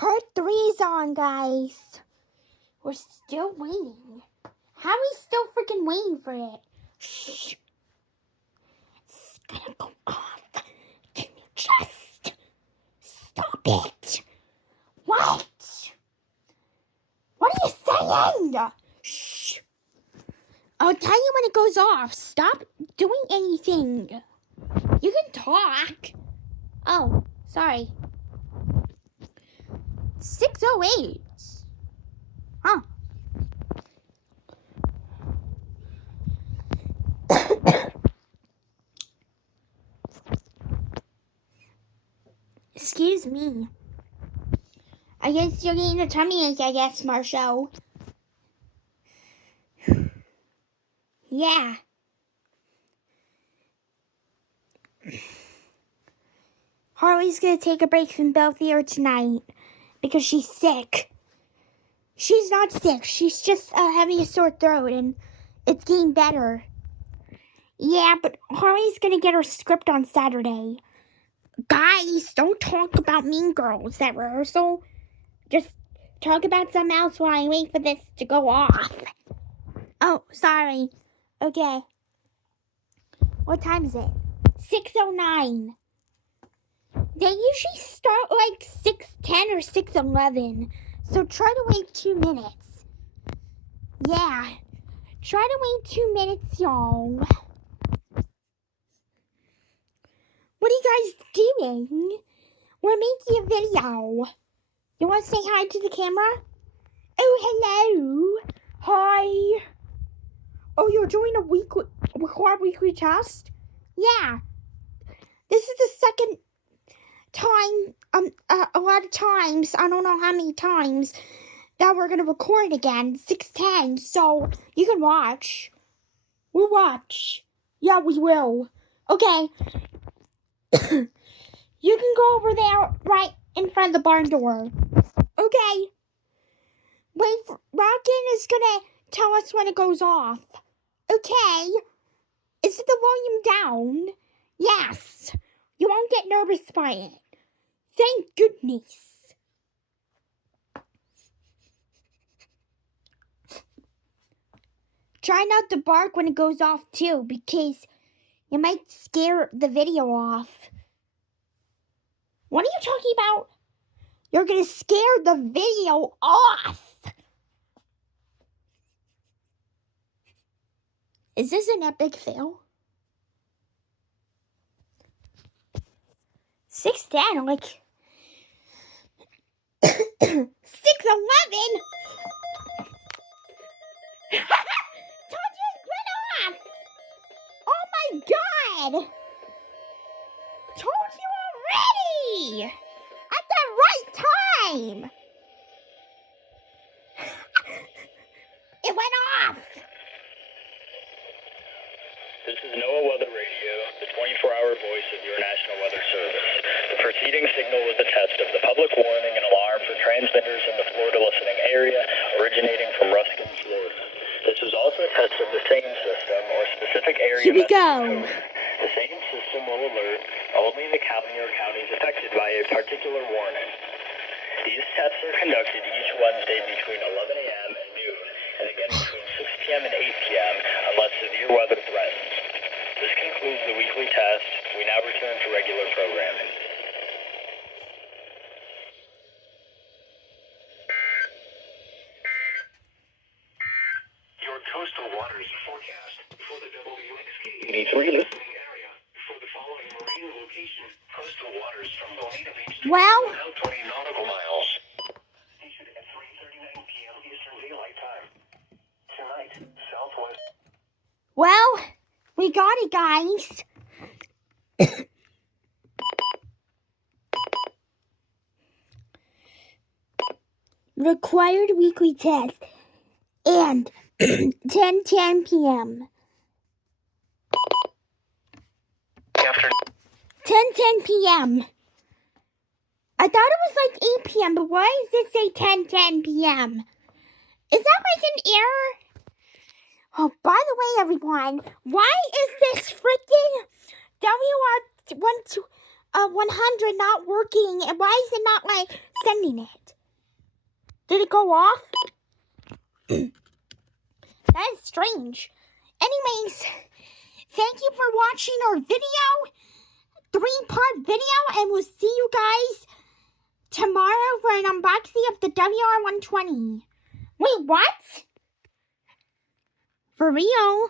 Part 3 is on, guys. We're still waiting. How are we still freaking waiting for it? Shh. It's gonna go off. Can you just stop it? What? What are you saying? Shh. I'll tell you when it goes off. Stop doing anything. You can talk. Oh, sorry. 6:08. Huh. Excuse me. I guess you're getting a tummy ache, I guess, Marshall. Yeah. Harley's gonna take a break from Belfier tonight because she's sick. She's not sick. She's just having a sore throat, and it's getting better. Yeah, but Harley's gonna get her script on Saturday. Guys, don't talk about Mean Girls at rehearsal. Just talk about something else while I wait for this to go off. Oh, sorry. Okay. What time is it? 6:09. They usually start like 6:10 or 6:11. So try to wait 2 minutes. Yeah. Try to wait 2 minutes, y'all. What are you guys doing? We're making a video. You want to say hi to the camera? Oh, hello. Hi. Oh, you're doing a weekly test? Yeah. This is the second time, a lot of times, I don't know how many times, that we're going to record again, 6:10, so you can watch. We'll watch. Yeah, we will. Okay. You can go over there right in front of the barn door. Okay. Wait, Rockin is going to tell us when it goes off. Okay. Is the volume down? Yes. You won't get nervous by it. Thank goodness. Try not to bark when it goes off too, because you might scare the video off. What are you talking about? You're gonna scare the video off. Is this an epic fail? 6:10, like 6:11. Told you it went off. Oh my God! Told you already. At the right time. It went off. This is NOAA Weather Radio, the 24-hour voice of your National Weather Service. The preceding signal was a test of the public warning and alarm for transmitters in the Florida listening area originating from Ruskin, Florida. This was also a test of the same system or specific area. Here we go. Code. The same system will alert only the county or counties affected by a particular warning. These tests are conducted each Wednesday between 11 a.m. and noon, and again between 6 p.m. and 8 p.m. unless severe weather threatens. This concludes the weekly test. We now return to regular programming. Your coastal waters forecast for the WXK-83 listening area for the following marine location. Coastal waters from Bonita Beach to Well, 20 nautical miles. Issued at 3:39 p.m. Eastern Daylight Time. Tonight, southwest. well, we got it, guys. Required weekly test. And 10:10 p.m. After 10:10 p.m. I thought it was like 8 p.m., but why does this say 10:10 p.m.? Is that like an error? Oh, by the way, everyone, why is this freaking WR100 not working? And why is it not, like, sending it? Did it go off? That is strange. Anyways, thank you for watching our video. 3-part video, and we'll see you guys tomorrow for an unboxing of the WR120. Wait, what? For real?